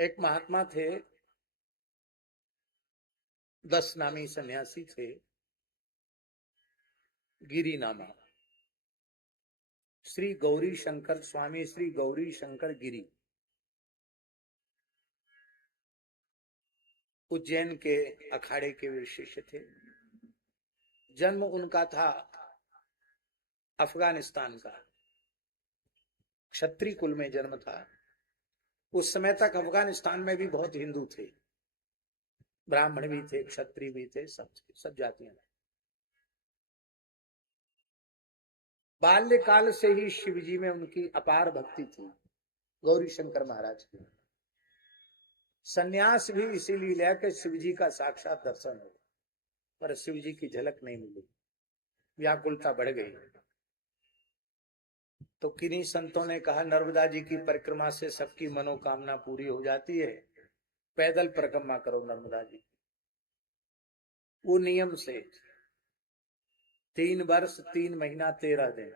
एक महात्मा थे, 10 नामी सन्यासी थे, गिरी नामा। श्री गौरी शंकर स्वामी श्री गौरी शंकर गिरी उज्जैन के अखाड़े के वे शिष्य थे। जन्म उनका था अफगानिस्तान का, क्षत्रिय कुल में जन्म था। उस समय तक अफगानिस्तान में भी बहुत हिंदू थे, ब्राह्मण भी थे, क्षत्रिय भी थे, सब जातियां। बाल्यकाल से ही शिव जी में उनकी अपार भक्ति थी, गौरी शंकर महाराज की। सन्यास भी इसीलिए लिया कि शिव जी का साक्षात दर्शन हो, पर शिव जी की झलक नहीं मिली, व्याकुलता बढ़ गई। तो किन्हीं संतों ने कहा, नर्मदा जी की परिक्रमा से सबकी मनोकामना पूरी हो जाती है, पैदल परिक्रमा करो नर्मदा जी। वो नियम से 3 वर्ष 3 महीना 13 दिन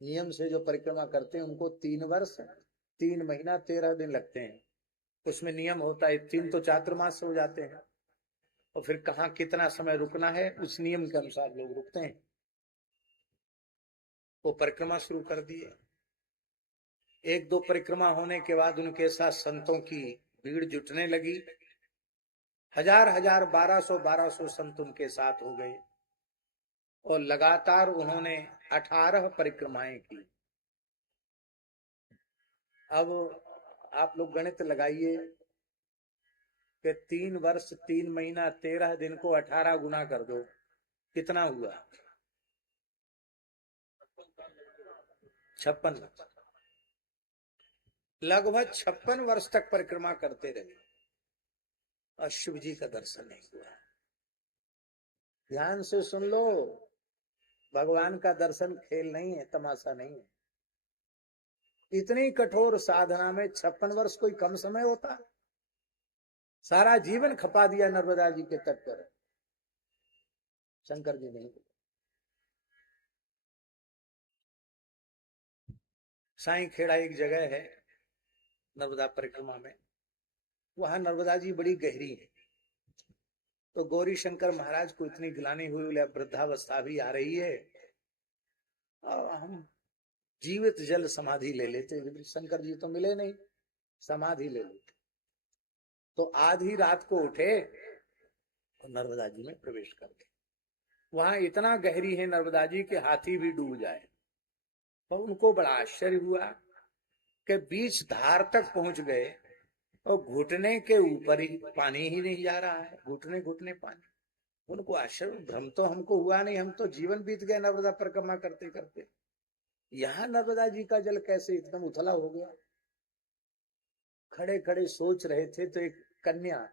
नियम से जो परिक्रमा करते हैं उनको 3 वर्ष 3 महीना 13 दिन लगते हैं। उसमें नियम होता है, 3 तो चातुर्मास हो जाते हैं, और फिर कहाँ कितना समय रुकना है उस नियम के अनुसार लोग रुकते हैं। वो परिक्रमा शुरू कर दिए। 1-2 परिक्रमा होने के बाद उनके साथ संतों की भीड़ जुटने लगी। हजार 1200 संत उनके साथ हो गए, और लगातार उन्होंने 18 परिक्रमाएं की। अब आप लोग गणित लगाइए कि 3 वर्ष 3 महीना 13 दिन को 18 गुना कर दो, कितना हुआ? 56। लगभग 56 वर्ष तक परिक्रमा करते रहे और शिव जी का दर्शन नहीं हुआ। ध्यान से सुन लो, भगवान का दर्शन खेल नहीं है, तमाशा नहीं है। इतनी कठोर साधना में 56 वर्ष कोई कम समय होता है? सारा जीवन खपा दिया नर्मदा जी के तट पर, शंकर जी नहीं। साईं खेड़ा एक जगह है नर्मदा परिक्रमा में, वहां नर्मदा जी बड़ी गहरी है। तो गौरी शंकर महाराज को इतनी गिलानी हुई, वृद्धावस्था भी आ रही है, और हम जीवित जल समाधि ले लेते। शंकर जी तो मिले नहीं, समाधि ले लेते। तो आधी रात को उठे और नर्मदा जी में प्रवेश कर गए। वहां इतना गहरी है नर्मदा जी के हाथी भी डूब जाए। तो उनको बड़ा आश्चर्य हुआ कि बीच धार तक पहुंच गए और घुटने के ऊपर ही पानी ही नहीं जा रहा है, घुटने घुटने पानी। उनको आश्चर्य, भ्रम तो हमको हुआ नहीं, हम तो जीवन बीत गए नर्मदा परिक्रमा करते करते, यहाँ नर्मदा जी का जल कैसे एकदम उथला हो गया। खड़े खड़े सोच रहे थे तो एक कन्या,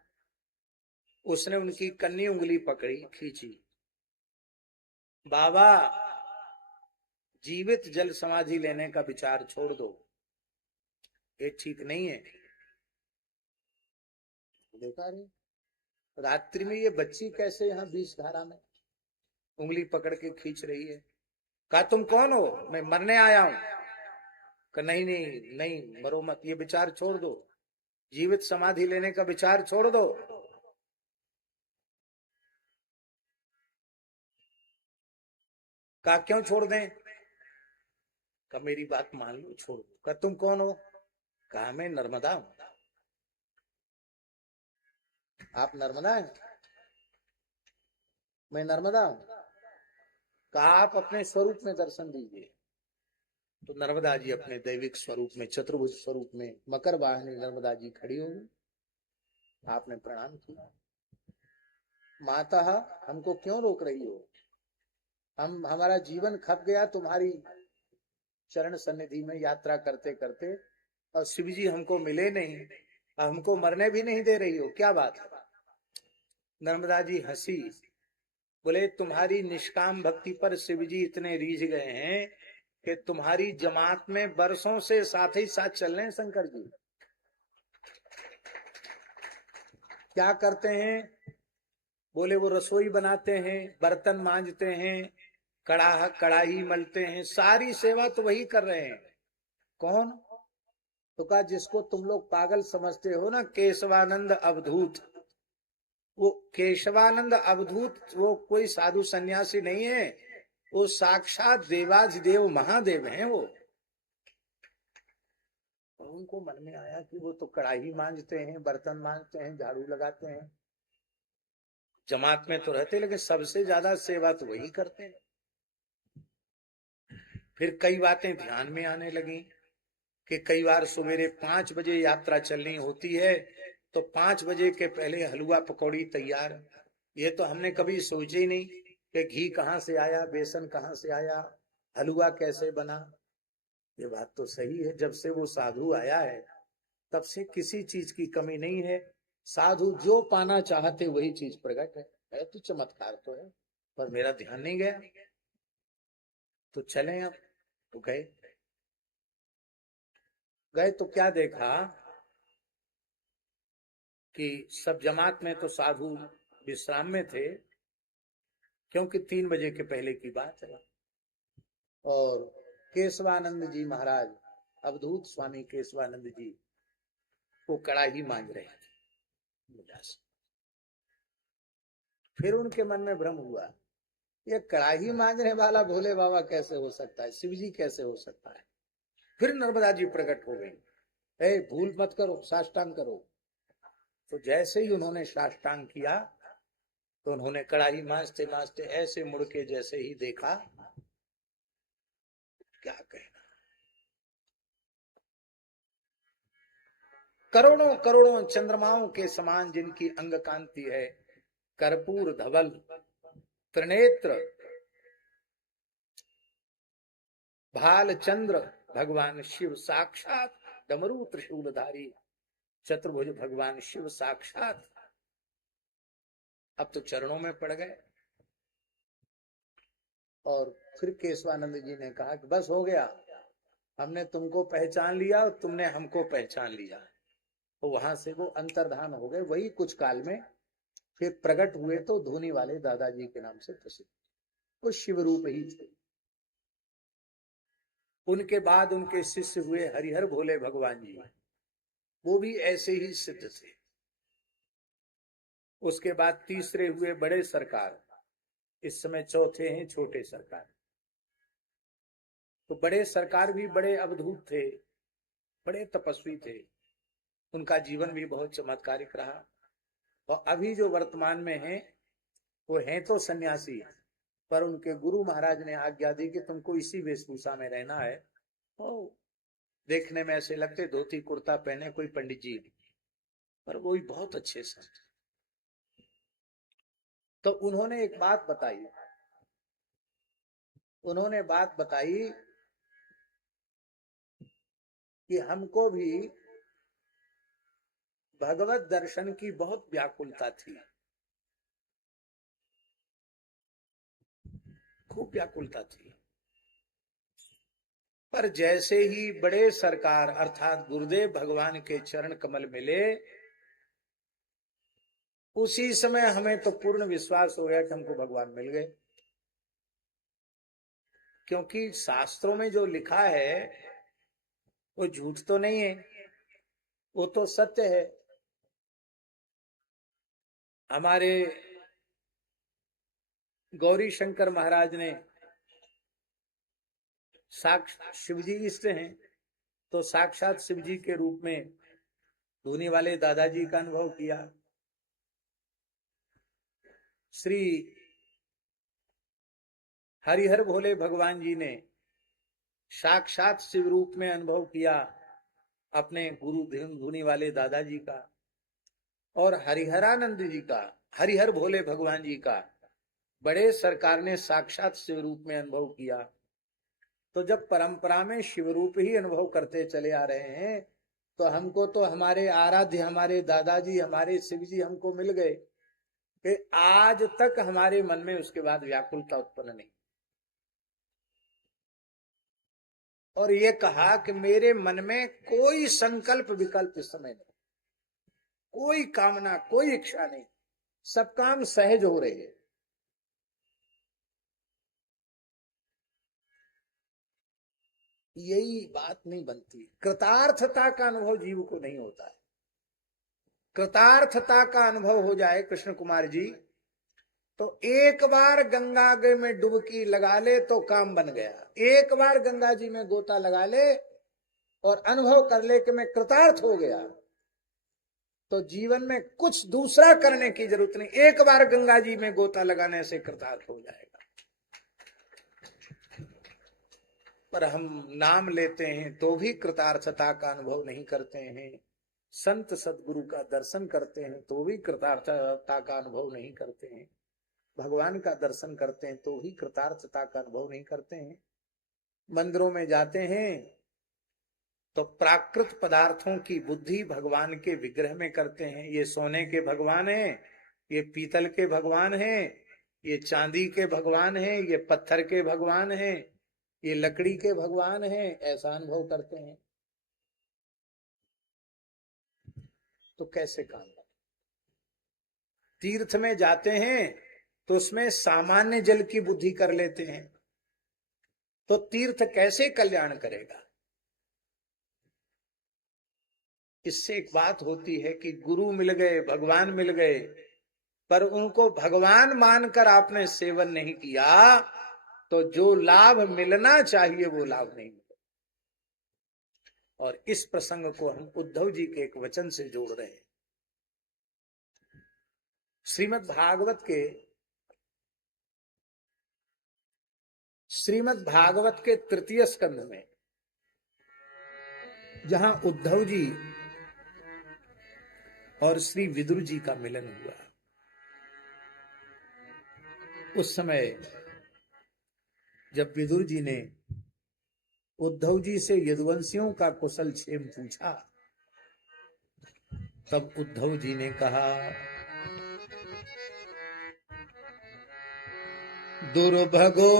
उसने उनकी कन्नी उंगली पकड़ी, खींची। बाबा, जीवित जल समाधि लेने का विचार छोड़ दो, ये ठीक नहीं है। देखा रे, रात्रि में ये बच्ची कैसे यहाँ बीच धारा में उंगली पकड़ के खींच रही है। कहा, तुम कौन हो? मैं मरने आया हूं। कहा, नहीं नहीं नहीं, मरो मत, ये विचार छोड़ दो, जीवित समाधि लेने का विचार छोड़ दो। कहा, क्यों छोड़ दें? कहा, मेरी बात मान लो, छोड़ दो। कहा, तुम कौन हो? कहा, मैं नर्मदा हूं। आप नर्मदा हैं? मैं नर्मदा हूं। कहा, आप अपने स्वरूप में दर्शन दीजिए। तो नर्मदा जी अपने दैविक स्वरूप में, चतुर्भुज स्वरूप में, मकर वाहिनी नर्मदा जी खड़ी होंगी। आपने प्रणाम किया। माता, हमको क्यों रोक रही हो? हमारा जीवन खप गया तुम्हारी चरण सन्निधि में यात्रा करते करते, और शिव जी हमको मिले नहीं, हमको मरने भी नहीं दे रही हो, क्या बात है? नर्मदा जी हंसी, बोले, तुम्हारी निष्काम भक्ति पर शिव जी इतने रीझ गए हैं कि तुम्हारी जमात में बरसों से साथ ही साथ चल रहे हैं शंकर जी। क्या करते हैं? बोले, वो रसोई बनाते हैं, बर्तन मांजते हैं, कड़ाही मलते हैं, सारी सेवा तो वही कर रहे हैं। कौन? तो कहा जिसको तुम लोग पागल समझते हो ना, केशवानंद अवधूत, वो केशवानंद अवधूत वो कोई साधु सन्यासी नहीं है, वो साक्षात देवाधिदेव महादेव हैं वो। उनको मन में आया कि वो तो कढ़ाई मांजते हैं, बर्तन मांजते हैं, झाड़ू लगाते हैं, जमात में तो रहते, लेकिन सबसे ज्यादा सेवा तो वही करते हैं। फिर कई बातें ध्यान में आने लगी कि कई बार सवेरे 5 बजे यात्रा चलनी होती है, तो 5 बजे के पहले हलवा पकौड़ी तैयार। ये तो हमने कभी सोचे ही नहीं कि घी कहाँ से आया, बेसन कहाँ से आया, हलवा कैसे बना। ये बात तो सही है, जब से वो साधु आया है तब से किसी चीज की कमी नहीं है। साधु जो पाना चाहते वही चीज प्रकट है तो चमत्कार तो है, पर मेरा ध्यान नहीं गया। तो चले अब, तो गए। गए तो क्या देखा कि सब जमात में तो साधु विश्राम में थे, क्योंकि 3 बजे के पहले की बात है। और केशवानंद जी महाराज, अवधूत स्वामी केशवानंद जी, वो कड़ाही मांज रहे थे। फिर उनके मन में भ्रम हुआ, ये कड़ाही मांजने वाला भोले बाबा कैसे हो सकता है, शिव जी कैसे हो सकता है। फिर नर्मदा जी प्रकट हो गई, ए भूल मत करो, साष्टांग करो। तो जैसे ही उन्होंने साष्टांग किया, तो उन्होंने कड़ाही मांजते मांजते ऐसे मुड़ के जैसे ही देखा, क्या कहना, करोड़ों करोड़ों चंद्रमाओं के समान जिनकी अंग कांति है, कर्पूर धवल त्रिनेत्र भाल चंद्र भगवान शिव साक्षात, डमरू त्रिशूलधारी चतुर्भुज भगवान शिव साक्षात। अब तो चरणों में पड़ गए। और फिर केशवानंद जी ने कहा कि बस हो गया, हमने तुमको पहचान लिया और तुमने हमको पहचान लिया। तो वहां से वो अंतर्धान हो गए। वही कुछ काल में फिर प्रकट हुए तो धोनी वाले दादाजी के नाम से प्रसिद्ध, वो शिव रूप ही थे। उनके बाद उनके शिष्य हुए हरिहर भोले भगवान जी, वो भी ऐसे ही सिद्ध थे। उसके बाद तीसरे हुए बड़े सरकार, इस समय चौथे हैं छोटे सरकार। तो बड़े सरकार भी बड़े अवधूत थे, बड़े तपस्वी थे, उनका जीवन भी बहुत चमत्कारिक रहा। और अभी जो वर्तमान में हैं, वो हैं तो सन्यासी, पर उनके गुरु महाराज ने आज्ञा दी कि तुमको इसी वेशभूषा में रहना है। ओ, देखने में ऐसे लगते धोती कुर्ता पहने कोई पंडित जी, पर वो भी बहुत अच्छे संत। तो उन्होंने एक बात बताई, उन्होंने बात बताई कि हमको भी भगवत दर्शन की बहुत व्याकुलता थी, खूब व्याकुलता थी। पर जैसे ही बड़े सरकार अर्थात गुरुदेव भगवान के चरण कमल मिले, उसी समय हमें तो पूर्ण विश्वास हो गया कि हमको भगवान मिल गए। क्योंकि शास्त्रों में जो लिखा है वो झूठ तो नहीं है, वो तो सत्य है। हमारे गौरी शंकर महाराज ने साक्षात शिवजी इष्ट हैं, तो साक्षात शिवजी के रूप में धोनी वाले दादाजी का अनुभव किया। श्री हरिहर भोले भगवान जी ने साक्षात शिव रूप में अनुभव किया अपने गुरु धोनी वाले दादाजी का। और हरिहरानंद जी का, हरिहर भोले भगवान जी का बड़े सरकार ने साक्षात शिव रूप में अनुभव किया। तो जब परंपरा में शिव रूप ही अनुभव करते चले आ रहे हैं, तो हमको तो हमारे आराध्य, हमारे दादाजी, हमारे शिव जी हमको मिल गए कि आज तक हमारे मन में उसके बाद व्याकुलता उत्पन्न नहीं। और ये कहा कि मेरे मन में कोई संकल्प विकल्प इस समय नहीं, कोई कामना, कोई इच्छा नहीं, सब काम सहज हो रहे हैं। यही बात नहीं बनती। कृतार्थता का अनुभव जीव को नहीं होता है। कृतार्थता का अनुभव हो जाए कृष्ण कुमार जी तो एक बार गंगा में डुबकी लगा ले तो काम बन गया। एक बार गंगा जी में गोता लगा ले और अनुभव कर ले कि मैं कृतार्थ हो गया, तो जीवन में कुछ दूसरा करने की जरूरत नहीं। एक बार गंगा जी में गोता लगाने से कृतार्थ हो जाएगा। पर हम नाम लेते हैं तो भी कृतार्थता का अनुभव नहीं करते हैं। संत सदगुरु का दर्शन करते हैं तो भी कृतार्थता का अनुभव नहीं करते हैं। भगवान का दर्शन करते हैं तो भी कृतार्थता का अनुभव नहीं करते हैं। मंदिरों में जाते हैं तो प्राकृत पदार्थों की बुद्धि भगवान के विग्रह में करते हैं। ये सोने के भगवान हैं, ये पीतल के भगवान हैं, ये चांदी के भगवान हैं, ये पत्थर के भगवान हैं, ये लकड़ी के भगवान हैं, ऐसा अनुभव करते हैं। तो कैसे काम बने? तीर्थ में जाते हैं तो उसमें सामान्य जल की बुद्धि कर लेते हैं, तो तीर्थ कैसे कल्याण करेगा? इससे एक बात होती है कि गुरु मिल गए, भगवान मिल गए, पर उनको भगवान मानकर आपने सेवन नहीं किया तो जो लाभ मिलना चाहिए वो लाभ नहीं मिला। और इस प्रसंग को हम उद्धव जी के एक वचन से जोड़ रहे हैं। श्रीमद् भागवत के तृतीय स्कंध में जहां उद्धव जी और श्री विदुर जी का मिलन हुआ, उस समय जब विदुर जी ने उद्धव जी से यदुवंशियों का कुशल क्षेम पूछा, तब उद्धव जी ने कहा, दुर्भगो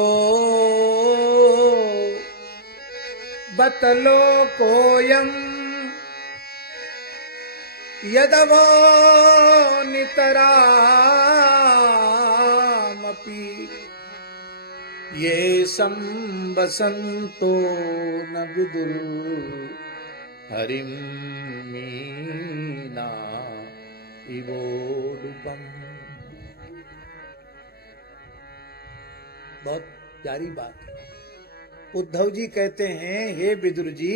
बतलो कोयम यदवो नितरामपि ये संबसंतो न विदुर हरिम मीना इवोडुपम। बहुत प्यारी बात है। उद्धव जी कहते हैं, हे विदुर जी,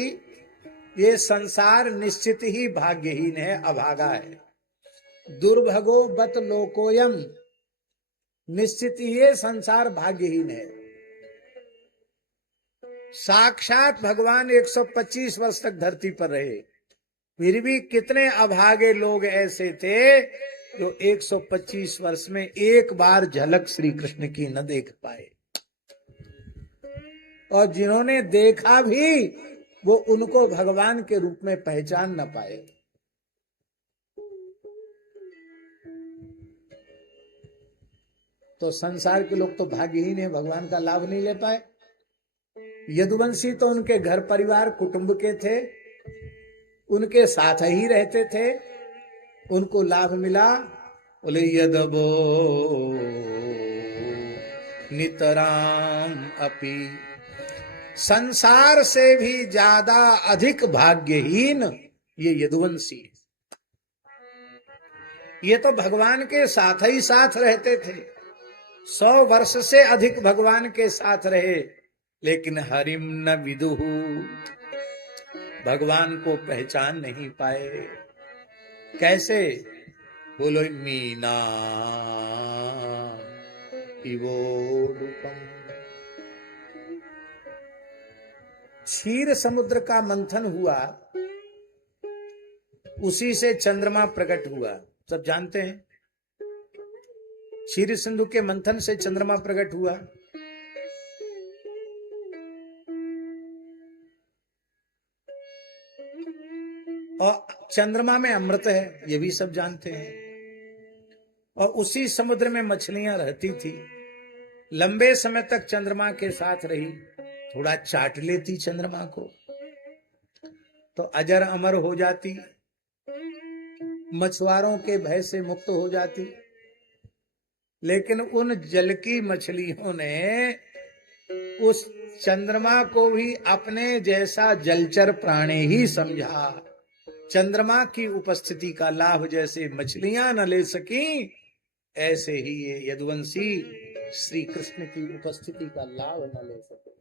ये संसार निश्चित ही भाग्यहीन है, अभागा है। दुर्भगो बत लोकोयम, निश्चित ही ये संसार भाग्यहीन है। साक्षात भगवान 125 वर्ष तक धरती पर रहे, फिर भी कितने अभागे लोग ऐसे थे जो 125 वर्ष में एक बार झलक श्री कृष्ण की न देख पाए, और जिन्होंने देखा भी वो उनको भगवान के रूप में पहचान न पाए। तो संसार के लोग तो भाग्यहीन है, भगवान का लाभ नहीं ले पाए। यदुवंशी तो उनके घर परिवार कुटुंब के थे, उनके साथ ही रहते थे, उनको लाभ मिला। बोले यदवो नितराम अपि, संसार से भी ज्यादा अधिक भाग्यहीन ये यदुवंशी। ये तो भगवान के साथ ही साथ रहते थे, 100 वर्ष से अधिक भगवान के साथ रहे, लेकिन हरिम न विदुहु, भगवान को पहचान नहीं पाए। कैसे? बोलो मीना इवोडुपम। क्षीर समुद्र का मंथन हुआ, उसी से चंद्रमा प्रकट हुआ, सब जानते हैं। क्षीर सिंधु के मंथन से चंद्रमा प्रकट हुआ। और चंद्रमा में अमृत है, ये भी सब जानते हैं। और उसी समुद्र में मछलियां रहती थी, लंबे समय तक चंद्रमा के साथ रही, थोड़ा चाट लेती चंद्रमा को तो अजर अमर हो जाती, मछुआरों के भय से मुक्त हो जाती। लेकिन उन जल की मछलियों ने उस चंद्रमा को भी अपने जैसा जलचर प्राणी ही समझा। चंद्रमा की उपस्थिति का लाभ जैसे मछलियां न ले सकी, ऐसे ही ये यदुवंशी श्री कृष्ण की उपस्थिति का लाभ न ले सके।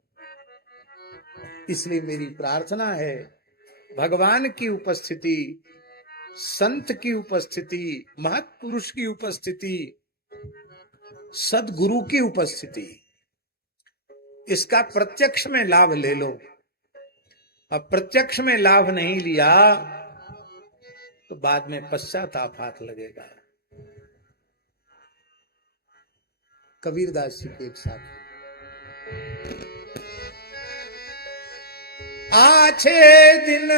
इसलिए मेरी प्रार्थना है, भगवान की उपस्थिति, संत की उपस्थिति, महत्पुरुष की उपस्थिति, सदगुरु की उपस्थिति, इसका प्रत्यक्ष में लाभ ले लो। अब प्रत्यक्ष में लाभ नहीं लिया तो बाद में पश्चाताप हाथ लगेगा। कबीरदास जी के एक साथ, आछे दिन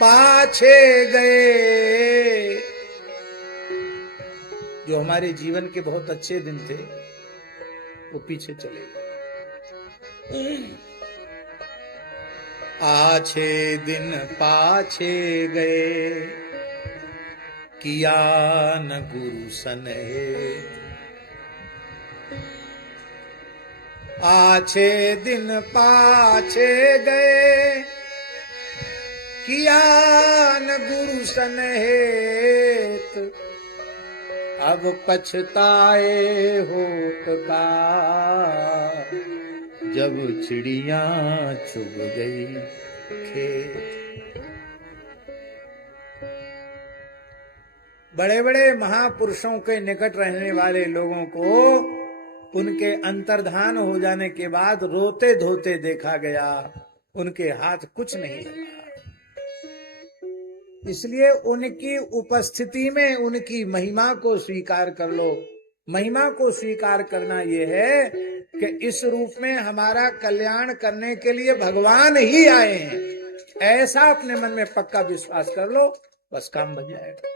पाछे गए, जो हमारे जीवन के बहुत अच्छे दिन थे वो पीछे चले गए। आछे दिन पाछे गए, किया न गुरु सनेह। आछे दिन पाछे गए, किया न गुरु सनेहित। अब पछताए होत का, जब चिड़ियां चुग गई खेत। बड़े बड़े महापुरुषों के निकट रहने वाले लोगों को उनके अंतर्धान हो जाने के बाद रोते धोते देखा गया, उनके हाथ कुछ नहीं लगा। इसलिए उनकी उपस्थिति में उनकी महिमा को स्वीकार कर लो। महिमा को स्वीकार करना यह है कि इस रूप में हमारा कल्याण करने के लिए भगवान ही आए हैं, ऐसा अपने मन में पक्का विश्वास कर लो, बस काम बन जाएगा।